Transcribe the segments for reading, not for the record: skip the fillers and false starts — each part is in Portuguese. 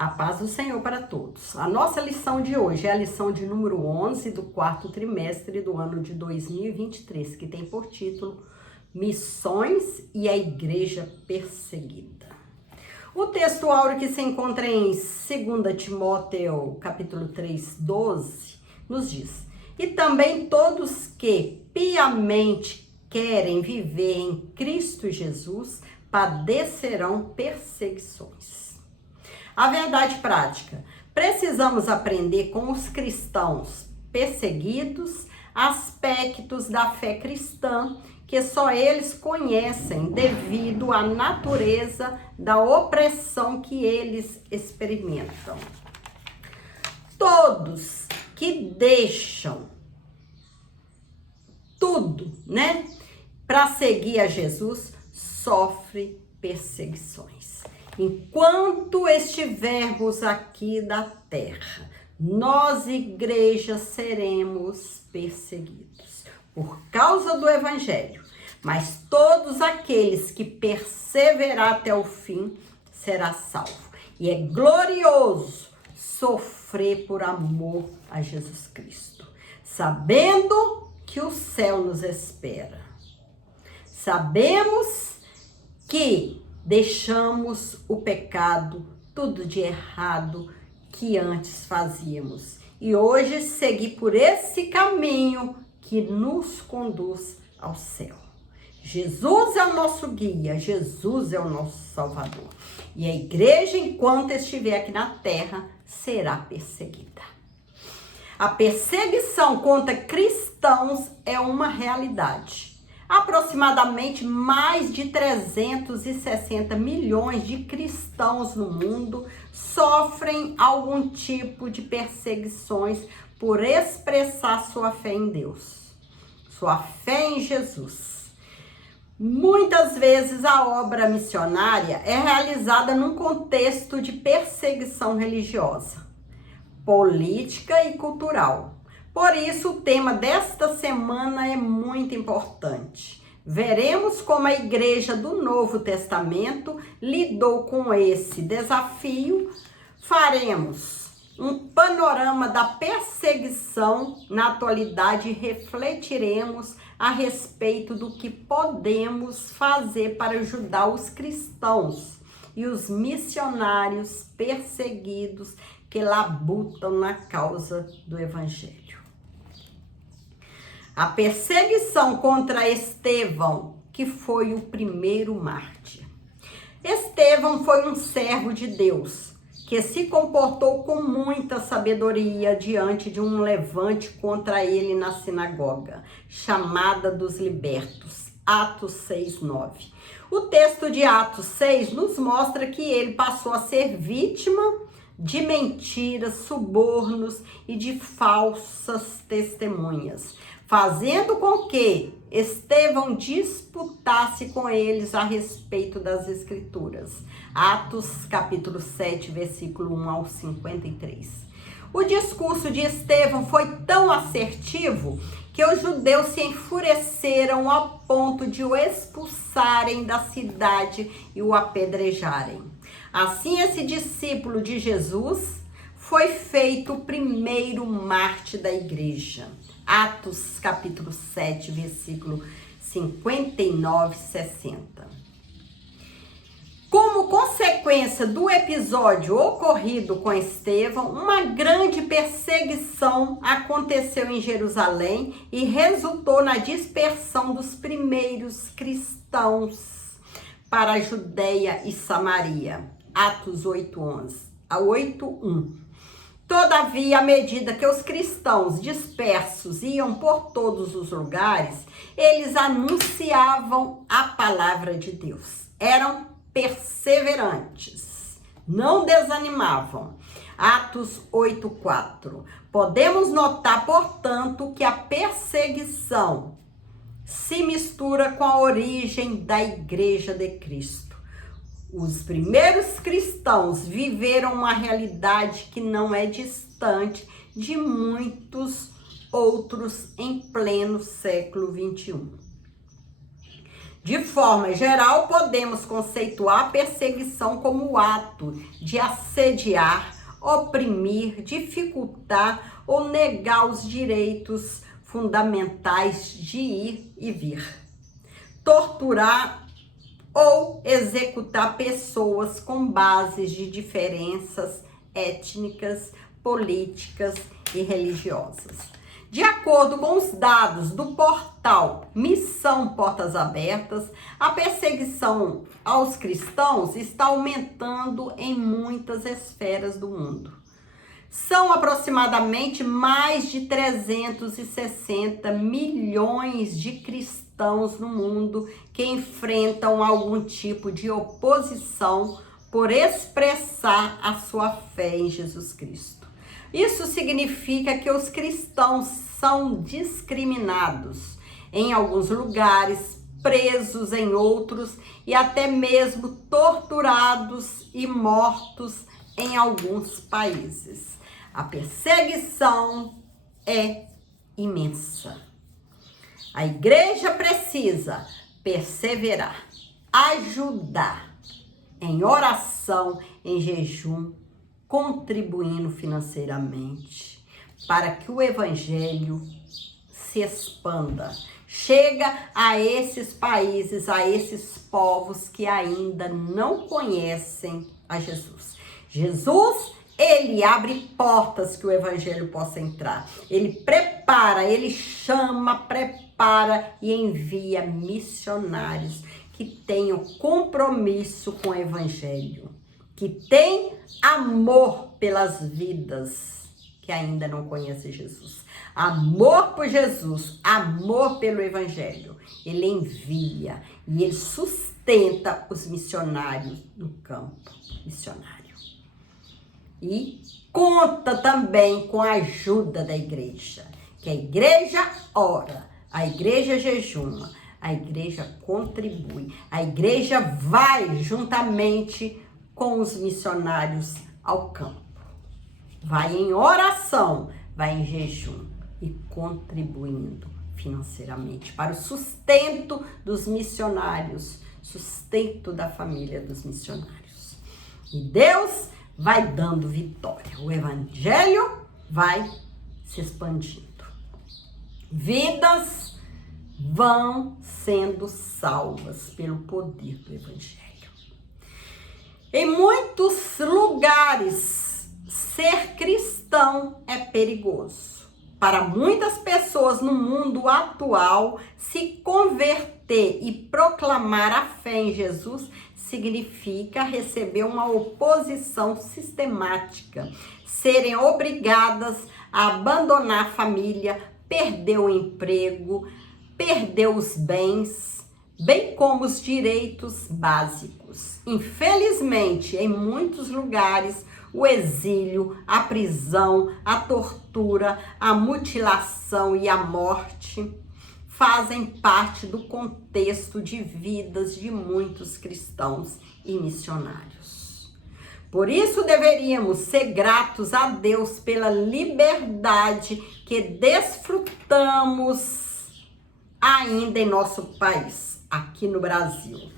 A paz do Senhor para todos. A nossa lição de hoje é a lição de número 11 do quarto trimestre do ano de 2023, que tem por título Missões e a Igreja Perseguida. O texto áureo que se encontra em 2 Timóteo, capítulo 3, 12, nos diz: E também todos que piamente querem viver em Cristo Jesus padecerão perseguições. A verdade prática: precisamos aprender com os cristãos perseguidos aspectos da fé cristã que só eles conhecem devido à natureza da opressão que eles experimentam. Todos que deixam tudo, para seguir a Jesus, sofrem perseguições. Enquanto estivermos aqui na terra, nós, igreja, seremos perseguidos por causa do evangelho, mas todos aqueles que perseverar até o fim será salvo. E é glorioso sofrer por amor a Jesus Cristo, sabendo que o céu nos espera. Sabemos que deixamos o pecado, tudo de errado que antes fazíamos, e hoje seguir por esse caminho que nos conduz ao céu. Jesus é o nosso guia, Jesus é o nosso Salvador. E a igreja, enquanto estiver aqui na terra, será perseguida. A perseguição contra cristãos é uma realidade. Aproximadamente mais de 360 milhões de cristãos no mundo sofrem algum tipo de perseguições por expressar sua fé em Deus, sua fé em Jesus. Muitas vezes a obra missionária é realizada num contexto de perseguição religiosa, política e cultural. Por isso, o tema desta semana é muito importante. Veremos como a igreja do Novo Testamento lidou com esse desafio. Faremos um panorama da perseguição na atualidade e refletiremos a respeito do que podemos fazer para ajudar os cristãos e os missionários perseguidos que labutam na causa do evangelho. A perseguição contra Estevão, que foi o primeiro mártir. Estevão foi um servo de Deus, que se comportou com muita sabedoria diante de um levante contra ele na sinagoga, chamada dos libertos, Atos 6:9. O texto de Atos 6 nos mostra que ele passou a ser vítima de mentiras, subornos e de falsas testemunhas, fazendo com que Estevão disputasse com eles a respeito das Escrituras. Atos capítulo 7, versículo 1 ao 53. O discurso de Estevão foi tão assertivo que os judeus se enfureceram ao ponto de o expulsarem da cidade e o apedrejarem. Assim, esse discípulo de Jesus foi feito o primeiro mártir da igreja. Atos capítulo 7, versículo 59 e 60. Como consequência do episódio ocorrido com Estevão, uma grande perseguição aconteceu em Jerusalém e resultou na dispersão dos primeiros cristãos para a Judéia e Samaria. Atos 8:1. Todavia, à medida que os cristãos dispersos iam por todos os lugares, eles anunciavam a palavra de Deus. Eram perseverantes, não desanimavam. Atos 8:4. Podemos notar, portanto, que a perseguição se mistura com a origem da Igreja de Cristo. Os primeiros cristãos viveram uma realidade que não é distante de muitos outros em pleno século XXI. De forma geral, podemos conceituar a perseguição como o ato de assediar, oprimir, dificultar ou negar os direitos fundamentais de ir e vir, torturar ou executar pessoas com bases de diferenças étnicas, políticas e religiosas. De acordo com os dados do portal Missão Portas Abertas, a perseguição aos cristãos está aumentando em muitas esferas do mundo. São aproximadamente mais de 360 milhões de cristãos no mundo que enfrentam algum tipo de oposição por expressar a sua fé em Jesus Cristo. Isso significa que os cristãos são discriminados em alguns lugares, presos em outros e até mesmo torturados e mortos em alguns países. A perseguição é imensa. A igreja precisa perseverar, ajudar em oração, em jejum, contribuindo financeiramente para que o evangelho se expanda, chega a esses países, a esses povos que ainda não conhecem a Jesus. Jesus, ele abre portas que o evangelho possa entrar. Ele prepara, ele chama, prepara e envia missionários que tenham compromisso com o evangelho, que tem amor pelas vidas que ainda não conhecem Jesus. Amor por Jesus, amor pelo evangelho. Ele envia e ele sustenta os missionários no campo missionário. E conta também com a ajuda da igreja, que a igreja ora, a igreja jejuma, a igreja contribui, a igreja vai juntamente com os missionários ao campo. Vai em oração, vai em jejum e contribuindo financeiramente para o sustento dos missionários, sustento da família dos missionários. E Deus vai dando vitória. O evangelho vai se expandindo. Vidas vão sendo salvas pelo poder do evangelho. Em muitos lugares, ser cristão é perigoso. Para muitas pessoas no mundo atual, se converter e proclamar a fé em Jesus significa receber uma oposição sistemática, serem obrigadas a abandonar a família, perder o emprego, perder os bens, bem como os direitos básicos. Infelizmente, em muitos lugares, o exílio, a prisão, a tortura, a mutilação e a morte fazem parte do contexto de vidas de muitos cristãos e missionários. Por isso, deveríamos ser gratos a Deus pela liberdade que desfrutamos ainda em nosso país, aqui no Brasil.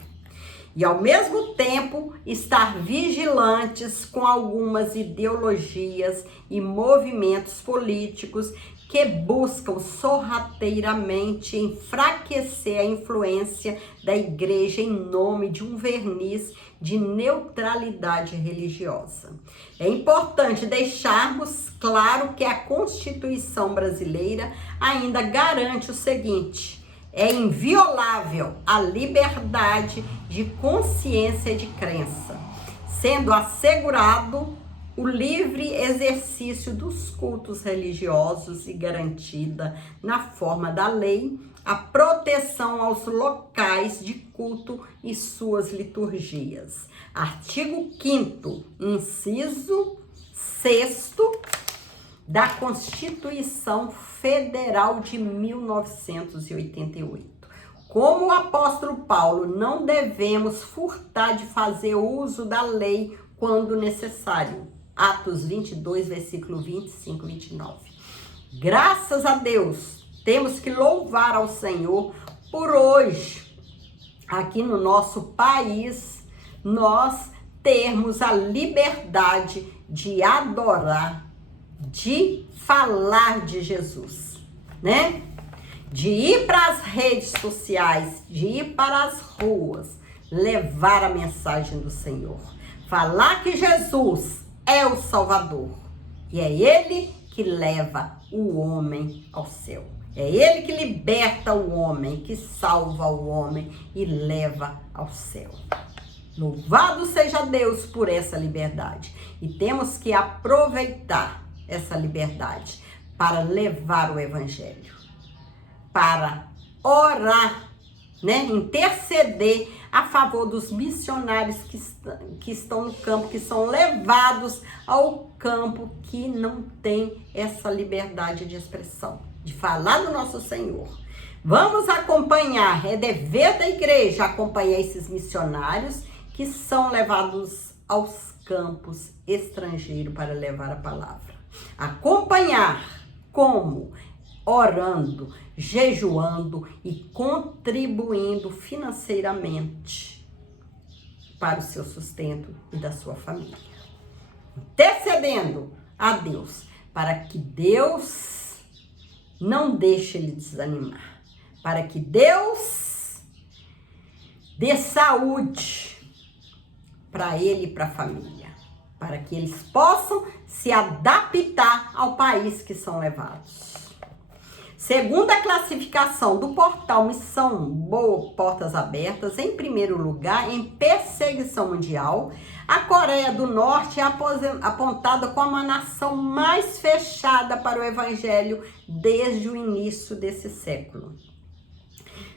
E ao mesmo tempo estar vigilantes com algumas ideologias e movimentos políticos que buscam sorrateiramente enfraquecer a influência da igreja em nome de um verniz de neutralidade religiosa. É importante deixarmos claro que a Constituição brasileira ainda garante o seguinte: é inviolável a liberdade de consciência e de crença, sendo assegurado o livre exercício dos cultos religiosos e garantida, na forma da lei, a proteção aos locais de culto e suas liturgias. Artigo 5º, inciso 6º da Constituição Federal de 1988. Como o apóstolo Paulo, não devemos furtar de fazer uso da lei quando necessário. Atos 22, versículo 25 e 29. Graças a Deus, temos que louvar ao Senhor por hoje, aqui no nosso país, nós termos a liberdade de adorar, de falar de Jesus, né? De ir para as redes sociais, de ir para as ruas, levar a mensagem do Senhor. Falar que Jesus é o Salvador. E é Ele que leva o homem ao céu. É Ele que liberta o homem, que salva o homem e leva ao céu. Louvado seja Deus por essa liberdade. E temos que aproveitar essa liberdade para levar o Evangelho, para orar, né? Interceder a favor dos missionários que estão no campo, que são levados ao campo que não tem essa liberdade de expressão, de falar do nosso Senhor. Vamos acompanhar, é dever da igreja acompanhar esses missionários que são levados aos campos estrangeiros para levar a palavra. Acompanhar como? Orando, jejuando e contribuindo financeiramente para o seu sustento e da sua família. Intercedendo a Deus para que Deus não deixe ele desanimar, para que Deus dê saúde para ele e para a família, para que eles possam se adaptar ao país que são levados. Segundo a classificação do portal Missão Boa Portas Abertas, em primeiro lugar, em perseguição mundial, a Coreia do Norte é apontada como uma nação mais fechada para o Evangelho desde o início desse século.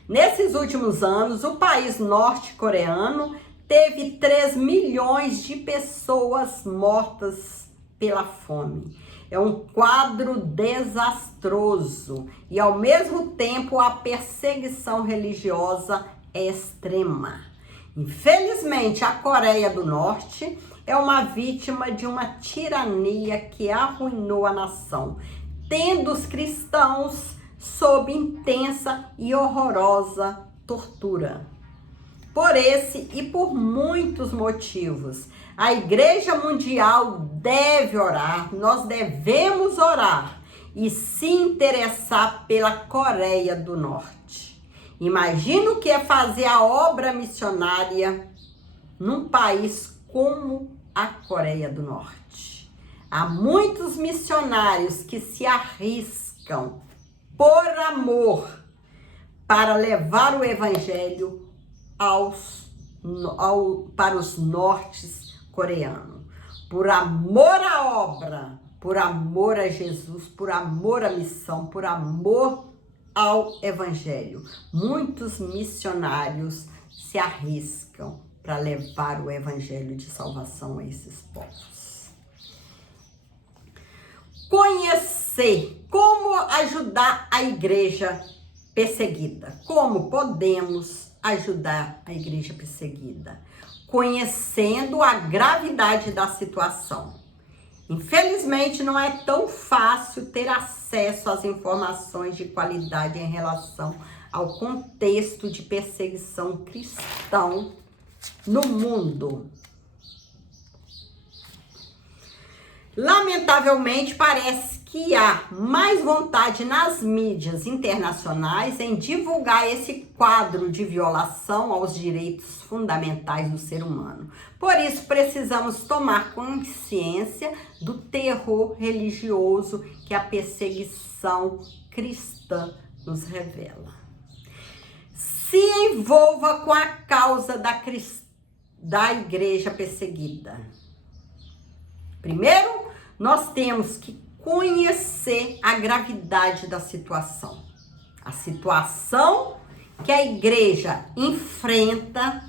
Nesses últimos anos, o país norte-coreano teve 3 milhões de pessoas mortas pela fome. É um quadro desastroso e, ao mesmo tempo, a perseguição religiosa é extrema. Infelizmente, a Coreia do Norte é uma vítima de uma tirania que arruinou a nação, tendo os cristãos sob intensa e horrorosa tortura. Por esse e por muitos motivos, a Igreja Mundial deve orar, nós devemos orar e se interessar pela Coreia do Norte. Imagina o que é fazer a obra missionária num país como a Coreia do Norte. Há muitos missionários que se arriscam por amor para levar o Evangelho para os nortes coreanos, por amor à obra, por amor a Jesus, por amor à missão, por amor ao Evangelho. Muitos missionários se arriscam para levar o Evangelho de salvação a esses povos. Conhecer como ajudar a igreja perseguida. Como podemos ajudar a igreja perseguida? Conhecendo a gravidade da situação. Infelizmente, não é tão fácil ter acesso às informações de qualidade em relação ao contexto de perseguição cristã no mundo. Lamentavelmente, parece que há mais vontade nas mídias internacionais em divulgar esse quadro de violação aos direitos fundamentais do ser humano. Por isso, precisamos tomar consciência do terror religioso que a perseguição cristã nos revela. Se envolva com a causa da igreja perseguida. Primeiro, nós temos que conhecer a gravidade da situação. A situação que a igreja enfrenta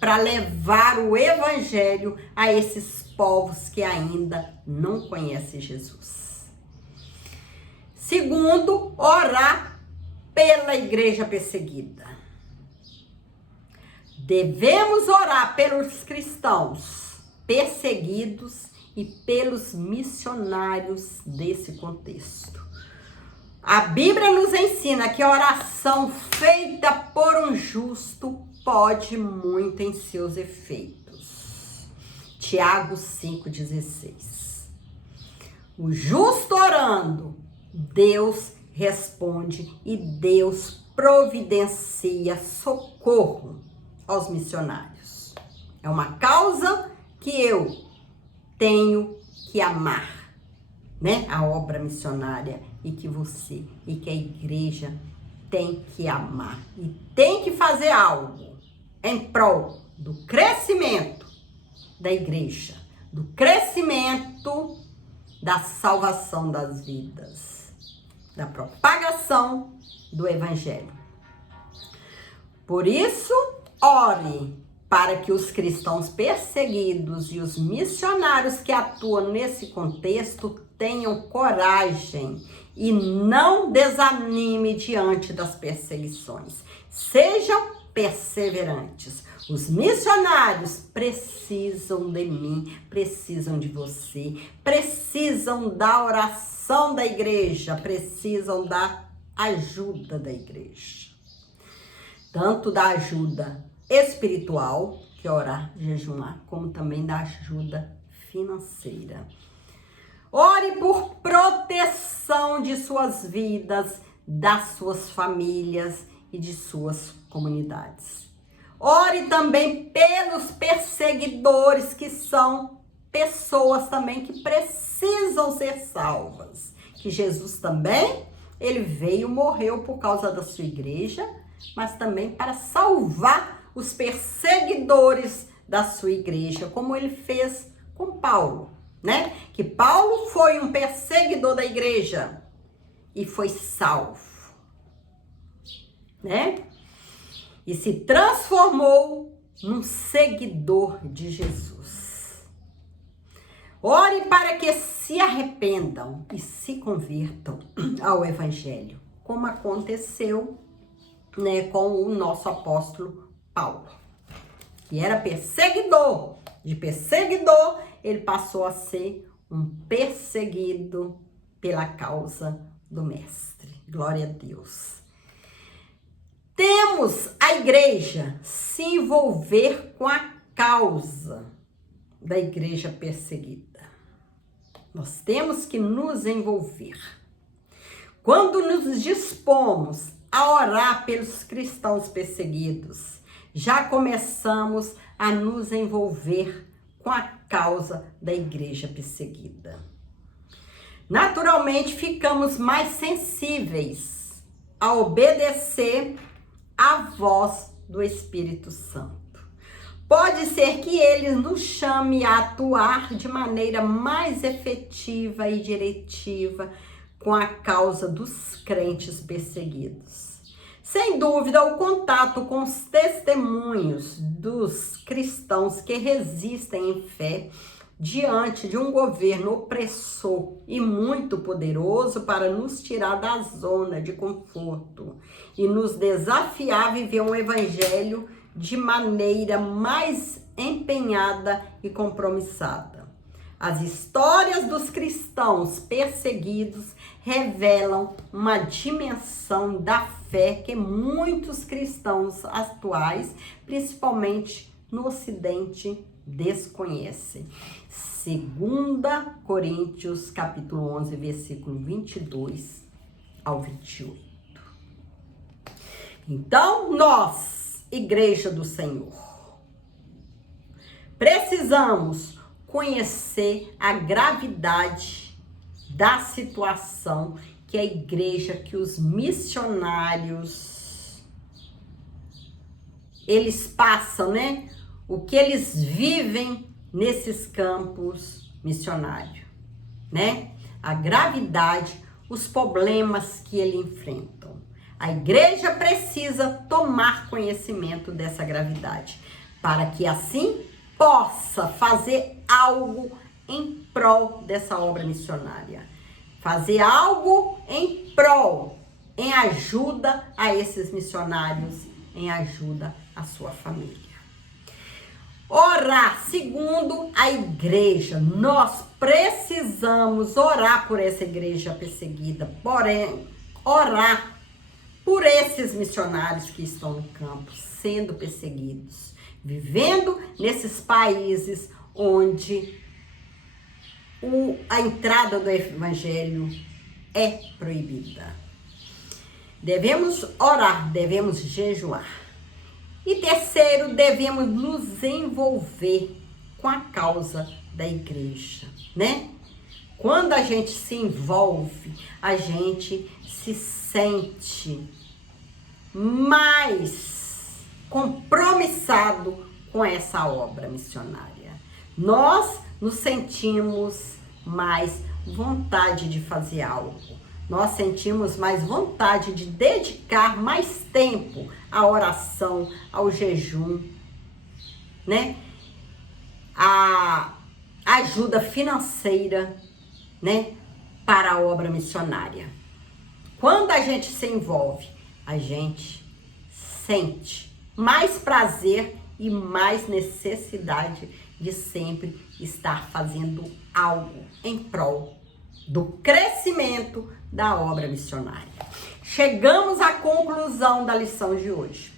para levar o Evangelho a esses povos que ainda não conhecem Jesus. Segundo, orar pela igreja perseguida. Devemos orar pelos cristãos perseguidos e pelos missionários desse contexto. A Bíblia nos ensina que a oração feita por um justo pode muito em seus efeitos. Tiago 5,16. O justo orando, Deus responde e Deus providencia socorro aos missionários. É uma causa que eu tenho que amar, né? A obra missionária e que você e que a igreja tem que amar e tem que fazer algo em prol do crescimento da igreja, do crescimento da salvação das vidas, da propagação do evangelho. Por isso, ore para que os cristãos perseguidos e os missionários que atuam nesse contexto tenham coragem e não desanime diante das perseguições. Sejam perseverantes. Os missionários precisam de mim, precisam de você, precisam da oração da igreja, precisam da ajuda da igreja. Tanto da ajuda espiritual, que é orar, jejuar, como também da ajuda financeira. Ore por proteção de suas vidas, das suas famílias e de suas comunidades. Ore também pelos perseguidores, que são pessoas também que precisam ser salvas. Que Jesus também, ele veio, morreu por causa da sua igreja, mas também para salvar os perseguidores da sua igreja, como ele fez com Paulo, né? Que Paulo foi um perseguidor da igreja e foi salvo, né? E se transformou num seguidor de Jesus. Ore para que se arrependam e se convertam ao evangelho, como aconteceu, né, com o nosso apóstolo Paulo, que era perseguidor. De perseguidor, ele passou a ser um perseguido pela causa do mestre. Glória a Deus. Temos a igreja se envolver com a causa da igreja perseguida. Nós temos que nos envolver. Quando nos dispomos a orar pelos cristãos perseguidos, já começamos a nos envolver com a causa da igreja perseguida. Naturalmente, ficamos mais sensíveis a obedecer à voz do Espírito Santo. Pode ser que ele nos chame a atuar de maneira mais efetiva e diretiva com a causa dos crentes perseguidos. Sem dúvida, o contato com os testemunhos dos cristãos que resistem em fé diante de um governo opressor e muito poderoso para nos tirar da zona de conforto e nos desafiar a viver um evangelho de maneira mais empenhada e compromissada. As histórias dos cristãos perseguidos revelam uma dimensão da fé que muitos cristãos atuais, principalmente no Ocidente, desconhecem. 2 Coríntios, capítulo 11, versículo 22 ao 28. Então, nós, Igreja do Senhor, precisamos conhecer a gravidade da situação que a igreja, que os missionários, eles passam, né? O que eles vivem nesses campos missionários, né? A gravidade, os problemas que eles enfrentam. A igreja precisa tomar conhecimento dessa gravidade, para que assim possa fazer algo em prol dessa obra missionária. Fazer algo em prol, em ajuda a esses missionários, em ajuda à sua família. Orar, segundo a igreja, nós precisamos orar por essa igreja perseguida, porém, orar por esses missionários que estão no campo, sendo perseguidos, vivendo nesses países onde a entrada do evangelho é proibida. Devemos orar, devemos jejuar. E terceiro, devemos nos envolver com a causa da igreja, né? Quando a gente se envolve, a gente se sente mais compromissado com essa obra missionária. Nós nos sentimos mais vontade de fazer algo. Nós sentimos mais vontade de dedicar mais tempo à oração, ao jejum, né? A ajuda financeira, né? Para a obra missionária. Quando a gente se envolve, a gente sente mais prazer e mais necessidade de sempre estar fazendo algo em prol do crescimento da obra missionária. Chegamos à conclusão da lição de hoje.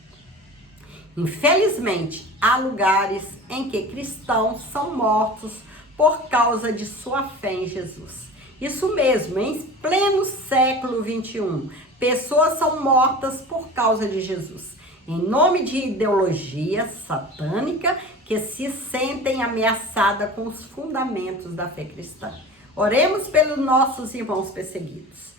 Infelizmente, há lugares em que cristãos são mortos por causa de sua fé em Jesus. Isso mesmo, em pleno século XXI, pessoas são mortas por causa de Jesus, em nome de ideologia satânica que se sentem ameaçadas com os fundamentos da fé cristã. Oremos pelos nossos irmãos perseguidos.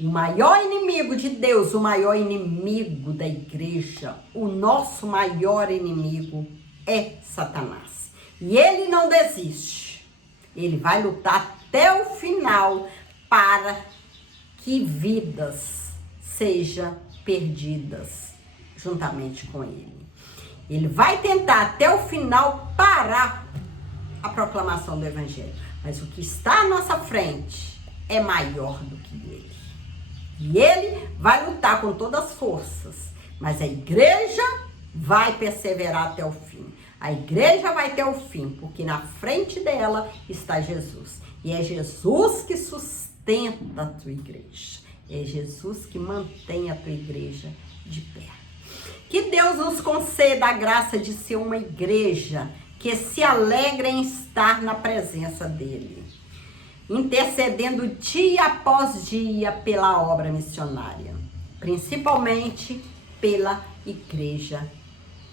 O maior inimigo de Deus, o maior inimigo da igreja, o nosso maior inimigo é Satanás. E ele não desiste. Ele vai lutar até o final para que vidas sejam perdidas juntamente com ele. Ele vai tentar até o final parar a proclamação do evangelho. Mas o que está à nossa frente é maior do que ele. E ele vai lutar com todas as forças. Mas a igreja vai perseverar até o fim. A igreja vai ter o fim, porque na frente dela está Jesus. E é Jesus que sustenta a tua igreja. É Jesus que mantém a tua igreja de pé. Que Deus nos conceda a graça de ser uma igreja que se alegra em estar na presença dele, intercedendo dia após dia pela obra missionária, principalmente pela igreja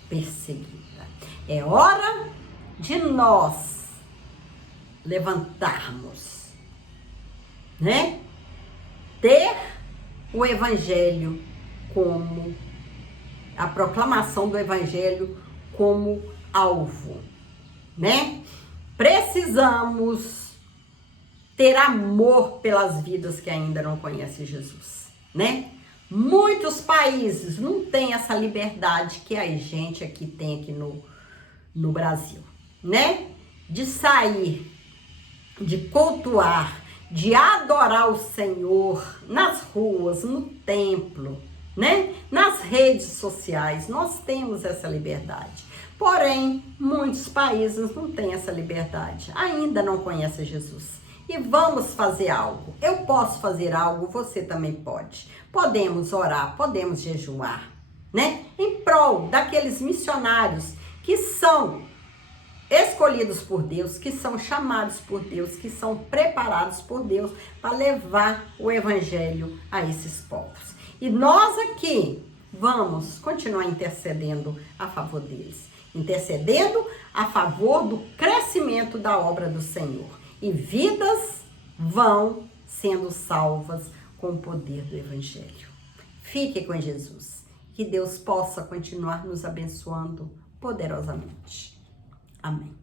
perseguida. É hora de nós levantarmos, né? Ter o evangelho como a proclamação do evangelho como alvo, né? Precisamos ter amor pelas vidas que ainda não conhecem Jesus, né? Muitos países não têm essa liberdade que a gente aqui tem aqui no Brasil, né? De sair, de cultuar, de adorar o Senhor nas ruas, no templo, né? Nas redes sociais, nós temos essa liberdade. Porém, muitos países não têm essa liberdade, ainda não conhecem Jesus. E vamos fazer algo. Eu posso fazer algo, você também pode. Podemos orar, podemos jejuar, né? Em prol daqueles missionários que são escolhidos por Deus, que são chamados por Deus, que são preparados por Deus para levar o evangelho a esses povos. E nós aqui vamos continuar intercedendo a favor deles, intercedendo a favor do crescimento da obra do Senhor. E vidas vão sendo salvas com o poder do evangelho. Fique com Jesus. Que Deus possa continuar nos abençoando poderosamente. Amém.